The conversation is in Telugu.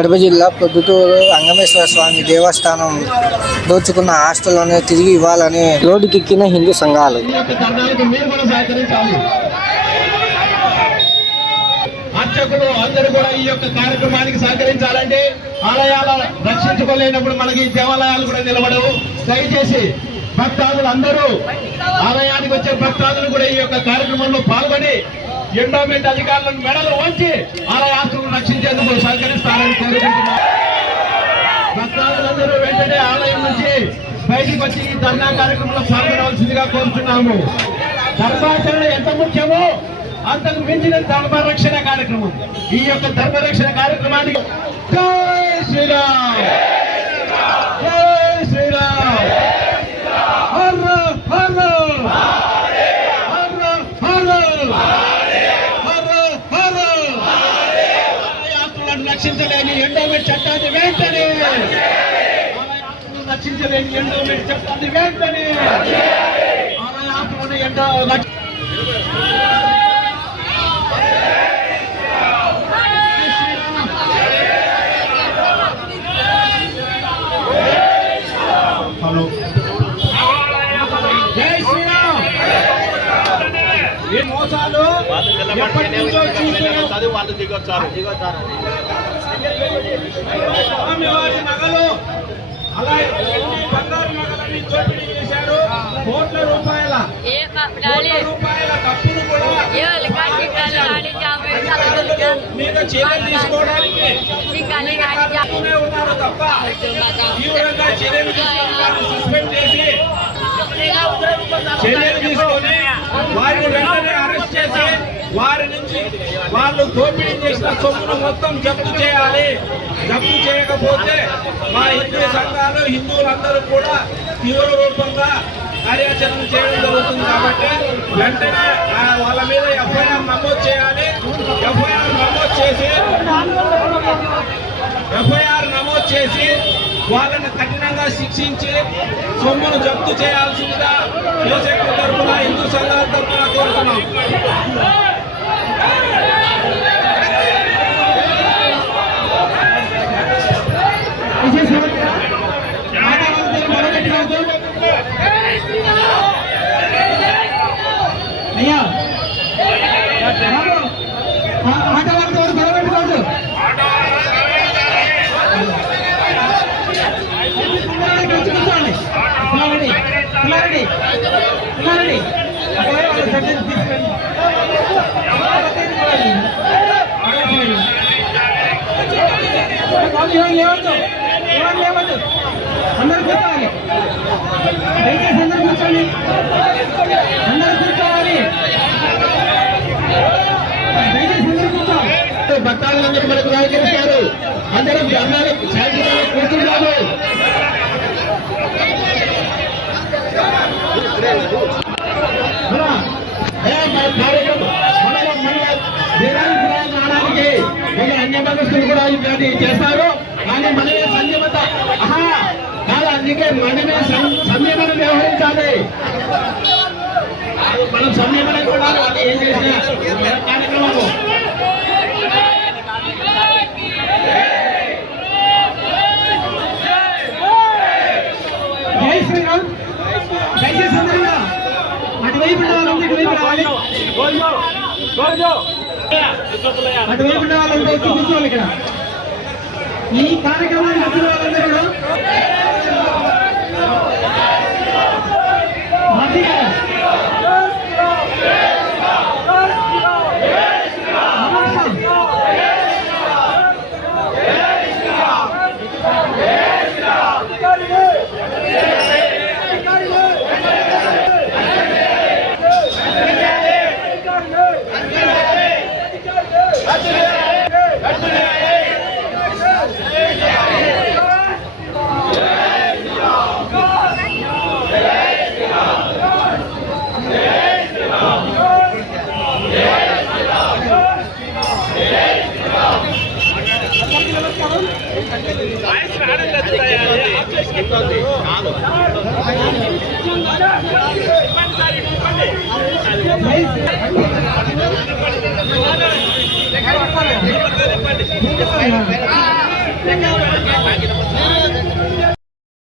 కడప జిల్లా పొద్దుటూరు అంగమేశ్వర స్వామి దేవస్థానం దోచుకున్న ఆస్తులను తిరిగి ఇవ్వాలని రోడ్డుకెక్కిన హిందూ సంఘాలు. అర్చకులు అందరూ కూడా ఈ యొక్క కార్యక్రమానికి సహకరించాలంటే ఆలయాలు రక్షించుకోలేనప్పుడు మనకి దేవాలయాలు కూడా నిలబడవు. దయచేసి భక్తాదులు అందరూ ఆలయానికి వచ్చే భక్తాదులు కూడా ఈ యొక్క కార్యక్రమంలో పాల్గొని ఎండోమెంట్ అధికారులను మెడలు వంచి ఆలయాస్తులను రక్షించేందుకు సహకరిస్తారని కోరుకుంటున్నారు. భక్తాదులందరూ వెంటనే ఆలయం నుంచి బయటికి వచ్చి ఈ ధర్నా కార్యక్రమంలో పాల్గొనవలసిందిగా కోరుతున్నాము. ధర్మాచరణ ఎంత ముఖ్యమో అంతకు మించిన ధర్మరక్షణ కార్యక్రమం. ఈ యొక్క ధర్మరక్షణ కార్యక్రమానికి జై శ్రీరామ్, జై శ్రీరామ్, హర హర హర హర హర హర. ఆలయాస్తులను రక్షించలేని ఎండోమెంట్ చట్టాన్ని వెంటనే, ఆలయాస్తులను రక్షించలేని ఎండోమెంట్ చట్టాన్ని వెంటనే, ఆలయాస్తులను హలో జై శ్రీరామ్. ఈ మోసాలు ఎప్పటి నుంచో స్వామివారి నగలు అలాగే బంగారు నగలని దోపిడీ చేశారు. కోట్ల రూపాయల డబ్బులు కూడా మీద చర్యలు తీసుకోవడానికి ఉన్నారు తప్ప తీవ్రంగా చర్యలు తీసుకోవడానికి సస్పెండ్ చేసి చర్యలు తీసుకొని వారిని వెంటనే అరెస్ట్ చేసి వారి నుంచి వాళ్ళు దోపిడీ చేసిన సొమ్మును మొత్తం జప్తు చేయాలి. జప్తు చేయకపోతే మా హిందూ సంఘాలు హిందువులందరూ కూడా తీవ్ర రూపంగా కార్యాచరణ చేయడం జరుగుతుంది. కాబట్టి వెంటనే వాళ్ళ మీద ఎఫ్ఐఆర్ నమోదు చేయాలి. ఎఫ్ఐఆర్ నమోదు చేసి వాళ్ళని కఠినంగా శిక్షించి సొమ్మును జప్తు చేయాల్సిందిగా యువశక్తి తరఫున హిందూ సంఘాల తరఫున కోరుతున్నాం. అయ్యా లేవద్దు, అందరూ కూర్చోవాలి. దయచేసి అందరూ కూర్చోండి, అందరూ కూర్చోవాలి. దయచేసి అందరూ కూర్చోవాలి. భక్తాదులందరూ మనకు సహకరిస్తారు. అందరూ అందరూ కూర్చుంటారు. అన్య మతస్థులు కూడా చేస్తారు. కానీ మనమే సంయమత కాదు, అందుకే మనమే సంయమనం వ్యవహరించాలి. మనం సంయమనం కూడా వాళ్ళు ఏం చేసిన కార్యక్రమము. జై శ్రీరామ్. దయచేసి అందరూ అటువైపు వాళ్ళంతా ఇటువైపు రావాలి. అటువైపు వాళ్ళంతా వచ్చి కూర్చోవాలి. ఇక్కడ ఈ కార్యక్రమాన్ని వచ్చిన వాళ్ళందరూ కూడా